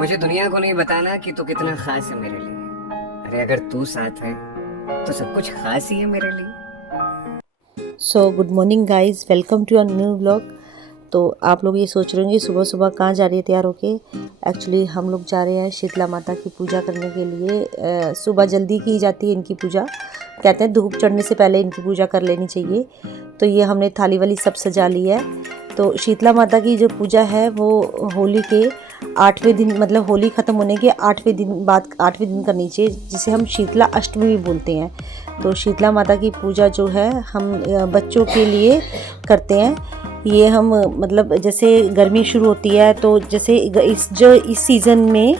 मुझे दुनिया को नहीं बताना कि तू कितना खास है मेरे लिए। अरे अगर तू साथ है तो सब कुछ खास ही है मेरे लिए। So good morning guys, welcome to your new vlog. तो आप लोग ये सोच रहे होंगे सुबह सुबह कहाँ जा रही है तैयार होके। एक्चुअली हम लोग जा रहे हैं शीतला माता की पूजा करने के लिए। सुबह जल्दी की जाती है इनकी पूजा, कहते हैं धूप चढ़ने से पहले इनकी पूजा कर लेनी चाहिए। तो ये हमने थाली वाली सब सजा ली है। तो शीतला माता की जो पूजा है वो होली के 8वें दिन, मतलब होली ख़त्म होने के 8वें दिन बाद 8वें दिन करनी चाहिए, जिसे हम शीतला अष्टमी भी बोलते हैं। तो शीतला माता की पूजा जो है हम बच्चों के लिए करते हैं। ये हम मतलब जैसे गर्मी शुरू होती है तो जैसे इस सीज़न में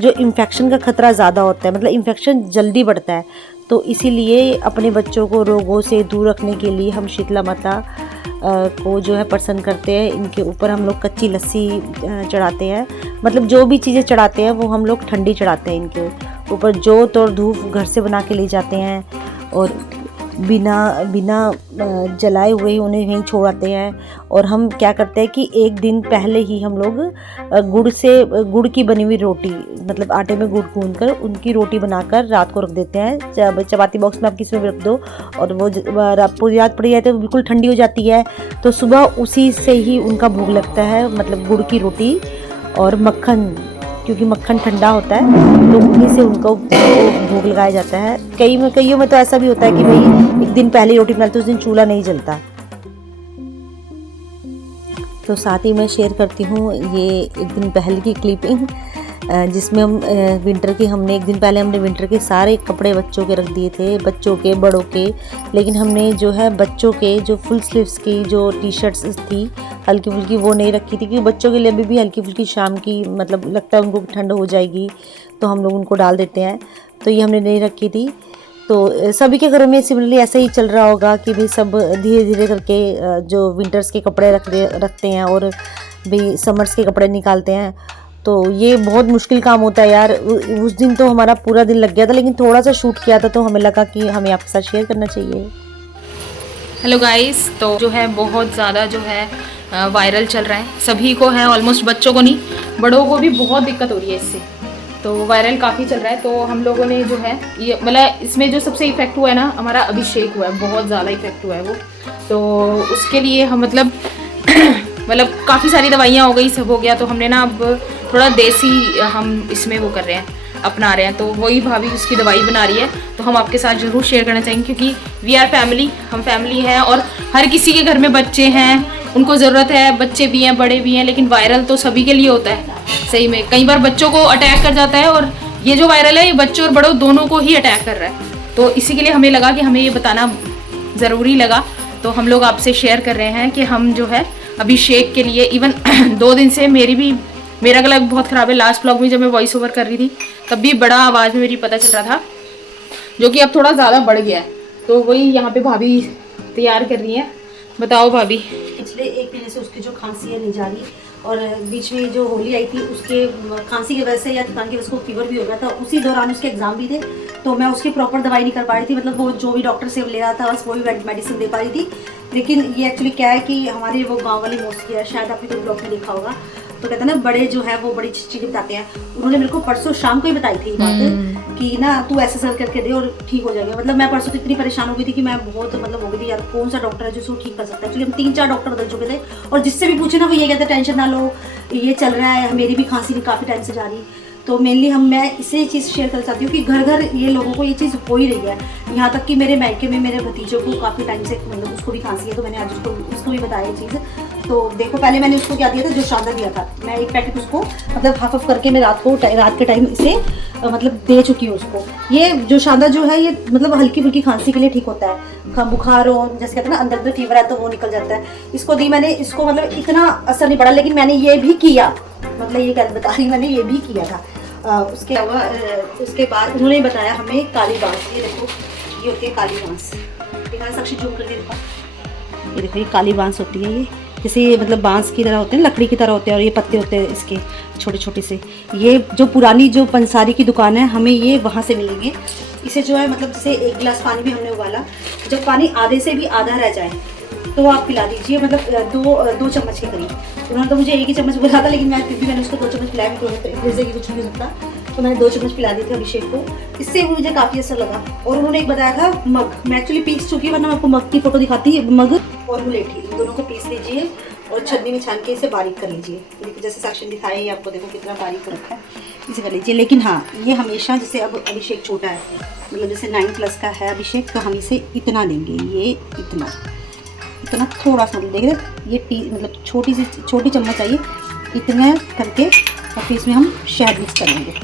जो इन्फेक्शन का ख़तरा ज़्यादा होता है, मतलब इन्फेक्शन जल्दी बढ़ता है, तो इसीलिए अपने बच्चों को रोगों से दूर रखने के लिए हम शीतला माता को जो है प्रसन्न करते हैं। इनके ऊपर हम लोग कच्ची लस्सी चढ़ाते हैं, मतलब जो भी चीज़ें चढ़ाते हैं वो हम लोग ठंडी चढ़ाते हैं। इनके ऊपर जोत और धूप घर से बना के ले जाते हैं और बिना जलाए हुए ही उन्हें वहीं छोड़ आते हैं। और हम क्या करते हैं कि एक दिन पहले ही हम लोग गुड़ की बनी हुई रोटी, मतलब आटे में गुड़ गूंद कर उनकी रोटी बनाकर रात को रख देते हैं। चपाती बॉक्स में आप किसी में भी रख दो और वो पूरी रात पड़ी जाती है तो बिल्कुल ठंडी हो जाती है। तो सुबह उसी से ही उनका भोग लगता है, मतलब गुड़ की रोटी और मक्खन, क्योंकि मक्खन ठंडा होता है तो उन्हीं से उनको भोग लगाया जाता है। कईयों में तो ऐसा भी होता है कि भाई एक दिन पहले रोटी बनाते उस दिन चूल्हा नहीं जलता। तो साथ ही मैं शेयर करती हूँ ये एक दिन पहले की क्लिपिंग, जिसमें हमने एक दिन पहले हमने विंटर के सारे कपड़े बच्चों के रख दिए थे, बच्चों के बड़ों के। लेकिन हमने जो है बच्चों के जो फुल स्लीव्स की जो टी शर्ट्स थी हल्की फुल्की वो नहीं रखी थी, क्योंकि बच्चों के लिए अभी भी हल्की फुल्की शाम की मतलब लगता है उनको ठंड हो जाएगी तो हम लोग उनको डाल देते हैं। तो ये हमने नहीं रखी थी। तो सभी के घरों में सिमिलरली ऐसा ही चल रहा होगा कि भाई सब धीरे धीरे करके जो विंटर्स के कपड़े रखते हैं और भाई समर्स के कपड़े निकालते हैं। तो ये बहुत मुश्किल काम होता है यार। उस दिन तो हमारा पूरा दिन लग गया था, लेकिन थोड़ा सा शूट किया था तो हमें लगा कि हमें आपके साथ शेयर करना चाहिए। हेलो गाइस, तो जो है बहुत ज़्यादा जो है वायरल चल रहा है, सभी को है, ऑलमोस्ट बच्चों को नहीं बड़ों को भी बहुत दिक्कत हो रही है इससे। तो वायरल काफ़ी चल रहा है। तो हम लोगों ने जो है ये मतलब इसमें जो सबसे इफेक्ट हुआ है ना, हमारा अभिषेक हुआ है, बहुत ज़्यादा इफेक्ट हुआ है वो। तो उसके लिए हम मतलब काफ़ी सारी दवाइयाँ हो गई, सब हो गया। तो हमने ना अब थोड़ा देसी हम इसमें वो कर रहे हैं, अपना रहे हैं। तो वही भाभी उसकी दवाई बना रही है, तो हम आपके साथ ज़रूर शेयर करना चाहेंगे, क्योंकि वी आर फैमिली, हम फैमिली हैं और हर किसी के घर में बच्चे हैं, उनको ज़रूरत है, बच्चे भी हैं बड़े भी हैं। लेकिन वायरल तो सभी के लिए होता है सही में, कई बार बच्चों को अटैक कर जाता है और ये जो वायरल है ये बच्चों और बड़ों दोनों को ही अटैक कर रहा है। तो इसी के लिए हमें लगा कि हमें ये बताना ज़रूरी लगा। तो हम लोग आपसे शेयर कर रहे हैं कि हम जो है अभिषेक के लिए इवन 2 दिन से मेरा गला बहुत ख़राब है। लास्ट व्लॉग में जब मैं वॉइस ओवर कर रही थी तब भी बड़ा आवाज़ में मेरी पता चल रहा था, जो कि अब थोड़ा ज़्यादा बढ़ गया है। तो वही यहाँ पे भाभी तैयार कर रही हैं। बताओ भाभी। पिछले 1 महीने से उसकी जो खांसी है नहीं जा रही, और बीच में जो होली आई थी उसके खांसी की वजह से या थकान की वजह से फीवर भी हो गया था। उसी दौरान उसके एग्जाम भी थे, तो मैं उसकी प्रॉपर दवाई नहीं कर पा रही थी, मतलब वो जो भी डॉक्टर से ले रहा था बस वही मेडिसिन दे पा रही थी। लेकिन ये एक्चुअली क्या है कि हमारे वो गाँव वाली मोस्टली है, शायद आपने कोई ब्लॉग में देखा होगा, तो कहते हैं ना बड़े जो है वो बड़ी चीज़ें बताते हैं। उन्होंने मेरे को परसों शाम को ही बताई थी बात कि ना तू ऐसे सर करके दे और ठीक हो जाएगा। मतलब मैं परसों तो इतनी परेशान हो गई थी कि मैं बहुत मतलब हो गई थी यार, कौन सा डॉक्टर है जो उसको ठीक कर सकता है। एक्चुअली हम 3-4 डॉक्टर बदल चुके थे और जिससे भी पूछे ना वो ये कहते टेंशन ना लो, ये चल रहा है, मेरी भी खांसी भी काफ़ी टाइम से जा रही। तो मेनली मैं इसे चीज़ शेयर करना चाहती हूँ कि घर घर ये लोगों को ये चीज़ हो ही रही है। यहाँ तक कि मेरे मायके में मेरे भतीजों को काफ़ी टाइम से मतलब उसको भी खांसी है, तो मैंने आज उसको भी बताया ये चीज़। तो देखो पहले मैंने उसको क्या दिया था, जो शादा दिया था, मैं एक पैकेट उसको मतलब हाफ करके मैं रात के टाइम इसे मतलब दे चुकी हूँ उसको। ये जो शादा जो है ये मतलब हल्की फुल्की खांसी के लिए ठीक होता है, बुखार हो जैसे कहते हैं ना अंदर फीवर है तो वो निकल जाता है। इसको दी मैंने, इसको मतलब इतना असर नहीं पड़ा, लेकिन मैंने ये भी किया, मतलब ये क्या बता रही, मैंने ये भी किया था। उसके अलावा उसके बाद उन्होंने बताया हमें काली बांस, ये देखो ये होती है काली बांस, दिखा साक्षी जूम करके दिखा, ये देखो ये काली बांस होती है। ये जैसे ये मतलब बांस की तरह होते हैं, लकड़ी की तरह होते हैं, और ये पत्ते होते हैं इसके छोटे छोटे से। ये जो पुरानी जो पंसारी की दुकान है हमें ये वहाँ से मिलेंगे। इसे जो है मतलब जैसे 1 गिलास पानी भी हमने उबाला, जब पानी आधे से भी आधा रह जाए तो आप पिला दीजिए, मतलब 2 चम्मच के करीब। उन्होंने तो मुझे एक ही चम्मच बोला था, लेकिन मैं फिर भी मैंने उसको 2 चम्मच पिलाया, क्योंकि जैसे कि कुछ नहीं हो सकता, तो मैंने 2 चम्मच पिला दिए थे अभिषेक को। इससे मुझे काफ़ी असर लगा। और उन्होंने एक बताया था मग, मैं एक्चुअली पीस चुकी हूँ, वरना मैं आपको मग की फोटो दिखाती। मग और मुलेठी, इन दोनों को पीस लीजिए और छन्नी में छान के इसे बारीक कर लीजिए। देखिए जैसे सेक्शन दिखाया है आपको, देखो कितना बारीक रखा है, इसे कर लीजिए। लेकिन हाँ, ये हमेशा, जैसे अब अभिषेक छोटा है, मतलब जैसे 9+ का है अभिषेक, तो हम इसे इतना देंगे, ये इतना थोड़ा सा, देखिए ये मतलब छोटी चम्मच चाहिए, इतना करके और फिर इसमें हम शहद मिक्स करेंगे।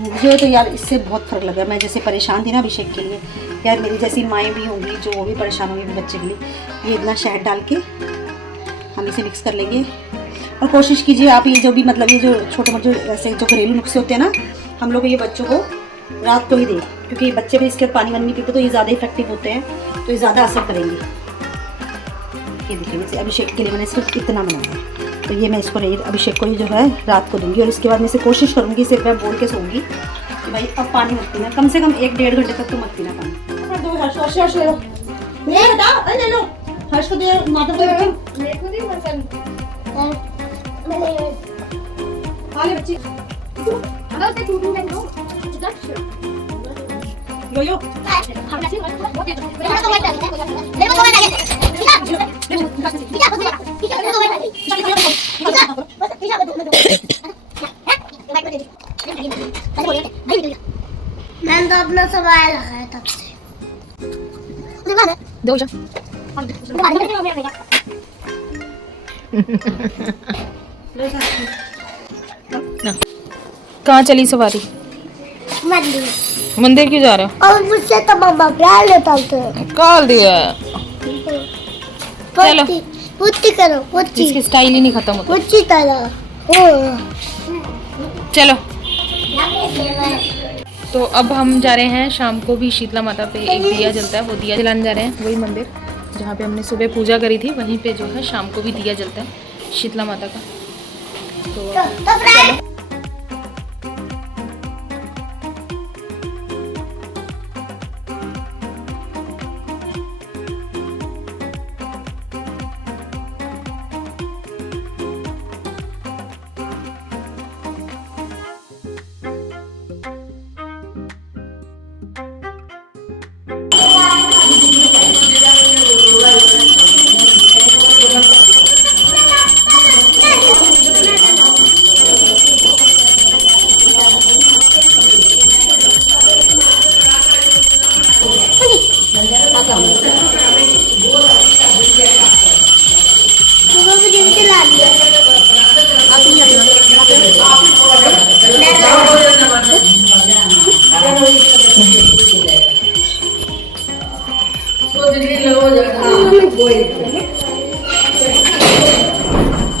मुझे तो यार इससे बहुत फ़र्क लगा। मैं जैसे परेशान थी ना अभिषेक के लिए, यार मेरी जैसी माएँ भी होंगी जो वो भी परेशान होंगी अपने बच्चे के लिए, ये इतना शहद डाल के हम इसे मिक्स कर लेंगे। और कोशिश कीजिए आप, ये जो भी मतलब ये जो छोटे मोटे ऐसे जो घरेलू नुस्खे होते हैं ना, हम लोग ये बच्चों को रात को ही दें, क्योंकि बच्चे भी इसके पानी वानी नहीं पीते, तो ये ज़्यादा इफेक्टिव होते हैं, तो ये ज़्यादा असर करेंगे। ये देखिए, जैसे अभिषेक के लिए मैंने सिर्फ इतना बनाया है, तो ये मैं इसको अभिषेक को ही जो है रात को दूंगी। और इसके बाद मैं इसे कोशिश करूँगी, सिर्फ मैं बोल के सोऊंगी कि भाई अब पानी मत पीना, कम से कम 1-1.5 घंटे तक तो मत पीना पानी। दो हर्ष ले लो, ले लो हर्ष को दे, माता को ले बच्ची यो मैंने तो अपना सवाल लगाया तब से। दो जा। कहाँ चली सवारी? मंदिर। मंदिर क्यों जा रहे हो? और मुझसे तो मम्मा प्यार लेता थे। काल दिया। चलो। पुट्टी करो, पुट्टी। इसकी स्टाइल ही नहीं खत्म होती। पुट्टी करो। चलो। तो अब हम जा रहे हैं शाम को भी शीतला माता पे एक दिया जलता है, वो दिया जलाने जा रहे हैं। वही मंदिर जहाँ पे हमने सुबह पूजा करी थी, वहीं पे जो है शाम को भी दिया जलता है शीतला माता का। तो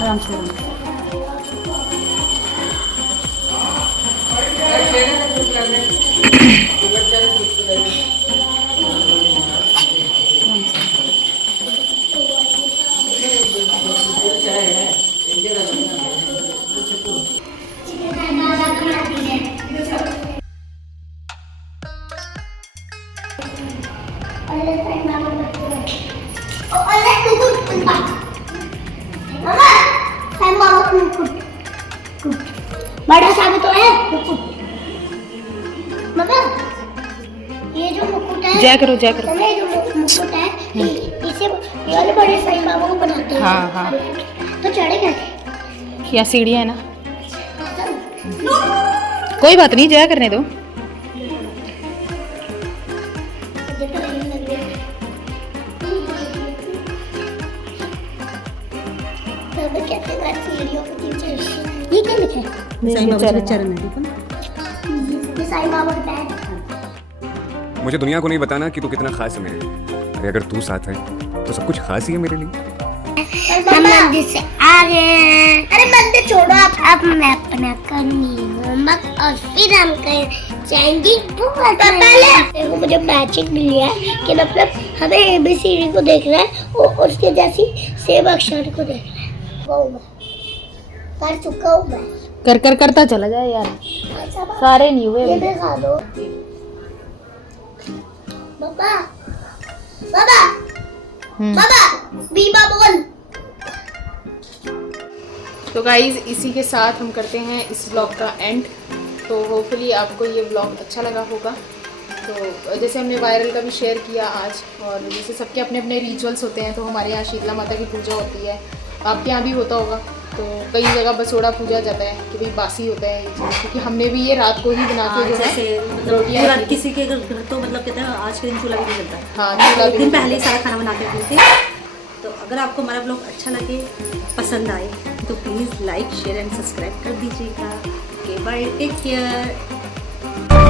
आराम से बड़ा सा भी तो है मुकुट। मगर ये जो मुकुट है, जय करो जय करो। ये जो मुकुट है, इसे ये वाले बड़े साईं बाबा को बनाते हैं। हाँ हाँ। तो चढ़े कैसे? यहाँ सीढ़ियाँ है ना, कोई बात नहीं, जया करने दो। ये क्या लिखा है? साईं बाबा के चरण है, देखो ना। ये साईं बाबा का पैर। मुझे दुनिया को नहीं बताना कि तू कितना खास है मेरे लिए। अरे अगर तू साथ है तो सब कुछ खास ही है मेरे लिए। हम मंदिर से आ गए हैं। अरे मंदिर छोड़ो आप, अब मैं अपना करूंगी होमवर्क और फिर हम जाएंगे पहले। मुझे मैजिक मिल गया है कि मतलब हमें ABCD को देखना है और उसके जैसी सेम अक्षर को देखना है। वो मैं कर चुका हूँ मैं। कर कर करता चला जाए यार, अच्छा सारे नहीं हुए ये अभी। दिखा दो पापा। पापा पापा बीबा बोल। तो गाइज़ इसी के साथ हम करते हैं इस ब्लॉग का एंड। तो होपफुली आपको ये ब्लॉग अच्छा लगा होगा। तो जैसे हमने वायरल का भी शेयर किया आज, और जैसे सबके अपने अपने रिचुअल्स होते हैं, तो हमारे यहाँ शीतला माता की पूजा होती है, आपके यहाँ भी होता होगा। तो कई जगह बसोड़ा पूजा जाता है कि भाई बासी होता है ये चीज़, क्योंकि हमने भी ये रात को ही बना के जो है रोटियाँ, किसी के घर तो मतलब कहते हैं आज के दिन चूल्हा भी नहीं जलता है। हाँ चूल्हा एक भी दिन नहीं पहले ही सारा खाना बना के रखते थे। तो अगर आपको हमारा ब्लॉग अच्छा लगे, पसंद आए, तो please like share and subscribe कर दीजिएगा। Okay bye, take care.